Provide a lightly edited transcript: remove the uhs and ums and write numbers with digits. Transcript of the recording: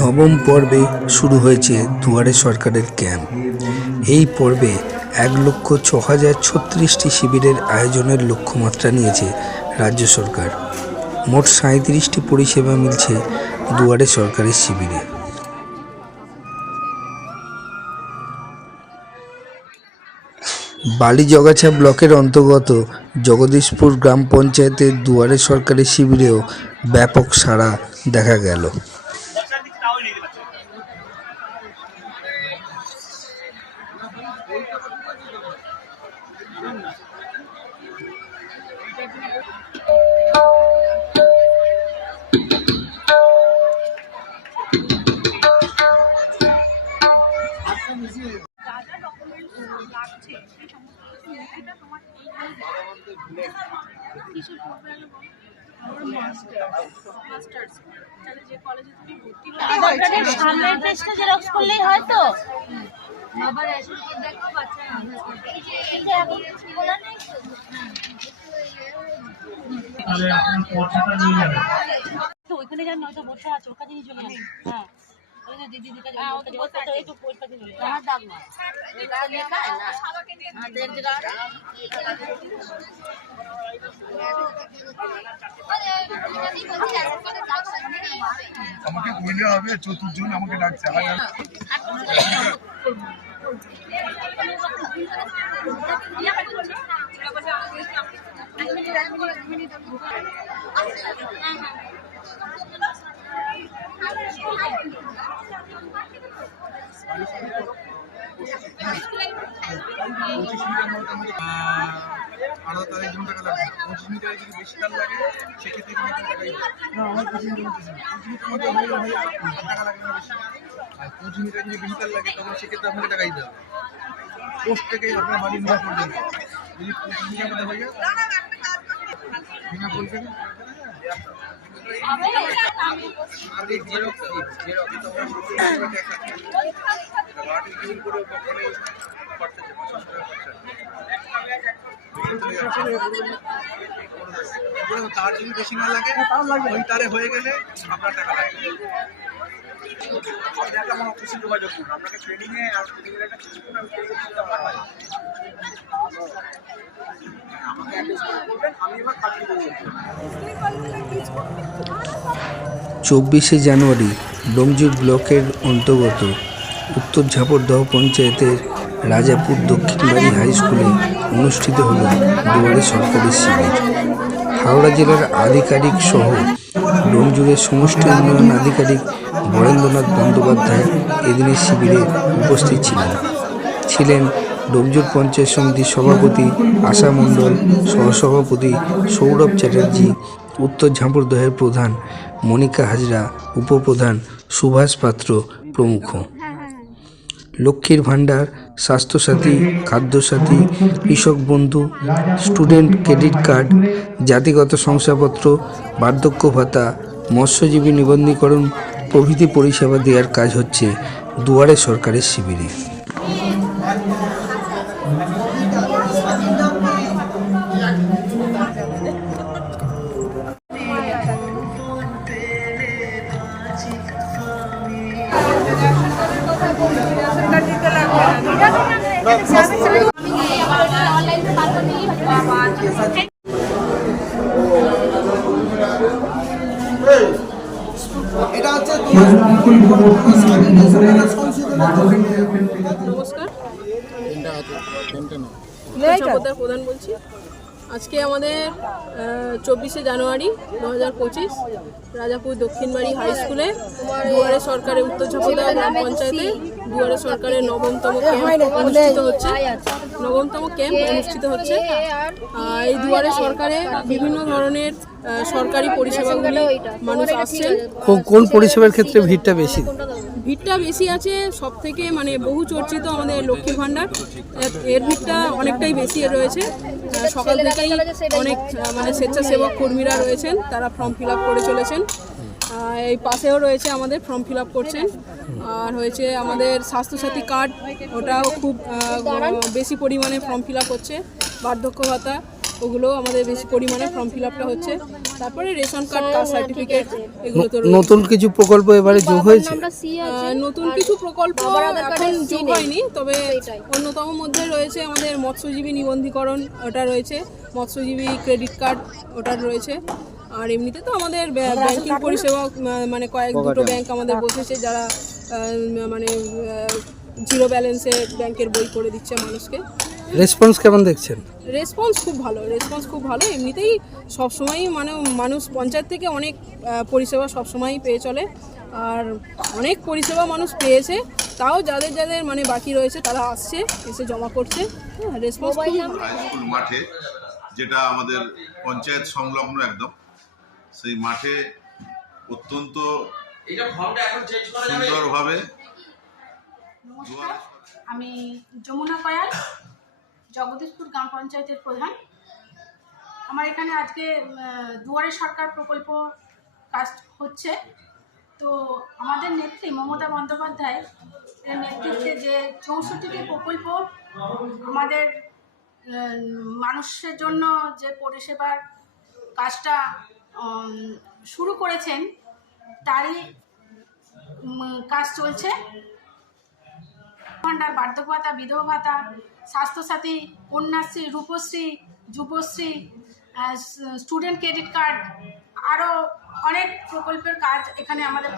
নবম পর্বে শুরু হয়েছে দুয়ারে সরকারের ক্যাম্প। এই পর্বে 1,06,036টি শিবিরের আয়োজনের লক্ষ্যমাত্রা নিয়েছে রাজ্য সরকার। মোট 37টি পরিষেবা মিলছে দুয়ারে সরকারের শিবিরে। বালিজগাছা ব্লকের অন্তর্গত জগদীশপুর গ্রাম পঞ্চায়েতের দুয়ারে সরকারের শিবিরেও ব্যাপক সাড়া দেখা গেল। সামনের পেজটা জেরক্স করলেই হয় তো। ওইখানে যান নয়তো বসে আছে ওর কাছে নিয়ে চলে যান। হ্যাঁ ওই যে দিদি দিদি কাছে একটু ওর কাছে চলে যান। আমার দাগ না আমাকে বললে হবে, চতুর্জন আমাকে ডাকছে। আলাদা তার একজন টাকা লাগবে। 25 মিটারে যদি বেশি তার লাগে সেক্ষেত্রে তুমি টাকা দিবে। না আমার 25 মিটার মধ্যে 25 মিটার মধ্যে টাকা লাগবে না বেশি। আর 25 মিটার যদি বেশি তার লাগে তখন সেক্ষেত্রে আপনাকে টাকা দিতে হবে। পোস্ট থেকে আপনার বাড়ি নিয়ে পর্যন্ত যদি 25 মিটার মধ্যে হয়ে যায় বিনা বলবেন আগে জেরক্স তার যদি বেশি না লাগে ওই তারে হয়ে গেলে আপনার টাকা লাগবে। আমার অফিসে যোগাযোগ করুন, আপনাকে ট্রেনিংয়ে আমাকে অ্যাড্রেস করবেন, আমি এবার পাঠিয়ে দেবো। 24শে জানুয়ারি ডোমজুর ব্লকের অন্তর্গত উত্তর ঝাপড়দহ পঞ্চায়েতের রাজাপুর দক্ষিণবাড়ি হাই স্কুলে অনুষ্ঠিত হল দুয়ারে সরকারের শিবির। হাওড়া জেলার আধিকারিক সহ ডোমজুরের সমষ্টি উন্নয়ন আধিকারিক বরেন্দ্রনাথ বন্দ্যোপাধ্যায় এদিনের শিবিরে উপস্থিত ছিলেন ডোমজুর পঞ্চায়েত সমিতির সভাপতি আশা মণ্ডল, সহসভাপতি সৌরভ চ্যাটার্জি, উত্তর ঝাপড়দহের প্রধান মনিকা হাজরা, উপপ্রধান সুভাষ পাত্র প্রমুখ। লক্ষ্মীর ভাণ্ডার, স্বাস্থ্যসাথী, খাদ্যসাথী, কৃষক বন্ধু, স্টুডেন্ট ক্রেডিট কার্ড, জাতিগত শংসাপত্র, বার্ধক্য ভাতা, মৎস্যজীবী নিবন্ধীকরণ প্রভৃতি পরিষেবা দেওয়ার কাজ হচ্ছে দুয়ারে সরকারের শিবিরে। নমস্কার, প্রধান বলছি। আজকে আমাদের 24শে জানুয়ারি 2025 রাজাপুর দক্ষিণবাড়ি হাই স্কুলে দুয়ারে সরকারের উত্তর ঝাপড়দহ গ্রাম পঞ্চায়েতে দুয়ারে সরকারের নবমতম ক্যাম্প অনুষ্ঠিত হচ্ছে। এই দুয়ারে সরকারে বিভিন্ন ধরনের সরকারি পরিষেবাগুলি মানুষ আসছেন। কোন পরিষেবার ক্ষেত্রে ভিড়টা বেশি? ভিড়টা বেশি আছে সব থেকে বহু চর্চিত আমাদের লক্ষ্মীর ভাণ্ডার, এর ভিড়টা অনেকটাই বেশি রয়েছে। সকাল থেকেই অনেক স্বেচ্ছাসেবক কর্মীরা রয়েছেন, তারা ফর্ম ফিল আপ করে চলেছেন। এই পাশেও রয়েছে আমাদের ফর্ম ফিল আপ করছেন। আর হয়েছে আমাদের স্বাস্থ্যসাথী কার্ড, ওটাও খুব বেশি পরিমাণে ফর্ম ফিল আপ হচ্ছে। বার্ধক্য ভাতা, ওগুলো আমাদের বেশি পরিমাণে ফর্ম ফিল আপটা হচ্ছে। তারপরে রেশন কার্ড, কাস্ট সার্টিফিকেট এগুলো তো রয়েছে। নতুন কিছু প্রকল্প এবারে যোগ হয়েছে? নতুন কিছু প্রকল্প এখন যোগ হয়নি, তবে অন্যতম মধ্যে রয়েছে আমাদের মৎস্যজীবী নিবন্ধীকরণ, ওটা রয়েছে, মৎস্যজীবী ক্রেডিট কার্ড ওটা রয়েছে। আর এমনিতে তো আমাদের ব্যাংকিং পরিষেবা মানে দুটো ব্যাংক আমাদের বসেছে, যারা মানে জিরো ব্যালেন্সে ব্যাংকের বই করে দিচ্ছে মানুষকে। রেসপন্স কেমন দেখছেন? রেসপন্স খুব ভালো। এমনিতেই সবসময়ই মানে মানুষ পঞ্চায়েত থেকে অনেক পরিষেবা সবসময়ই পেয়ে চলে, আর অনেক পরিষেবা মানুষ পেয়েছে। তাও যাদের মানে বাকি রয়েছে তারা আসছে, এসে জমা করছে। রেসপন্স খুব ভালো। হাই স্কুল মাঠে, যেটা আমাদের পঞ্চায়েত সংলগ্ন একদম, সেই মাঠে অত্যন্ত সুন্দরভাবে আমি যমুনা কয়াল, জগদীশপুর গ্রাম পঞ্চায়েতের প্রধান। আমার এখানে আজকে দুয়ারে সরকার প্রকল্প কাজ হচ্ছে। তো আমাদের নেত্রী মমতা বন্দ্যোপাধ্যায় এর নেতৃত্বে যে 64টি প্রকল্প আমাদের মানুষের জন্য যে পরিষেবার কাজটা শুরু করেছেন, তারই কাজ চলছে। ভাণ্ডার, বার্ধক্য ভাতা, বিধবা ভাতা, Swasthyasathi, Kanyashree, Rupashree, Yuvashree, student credit card, আরও অনেক প্রকল্পের কাজ এখানে আমাদের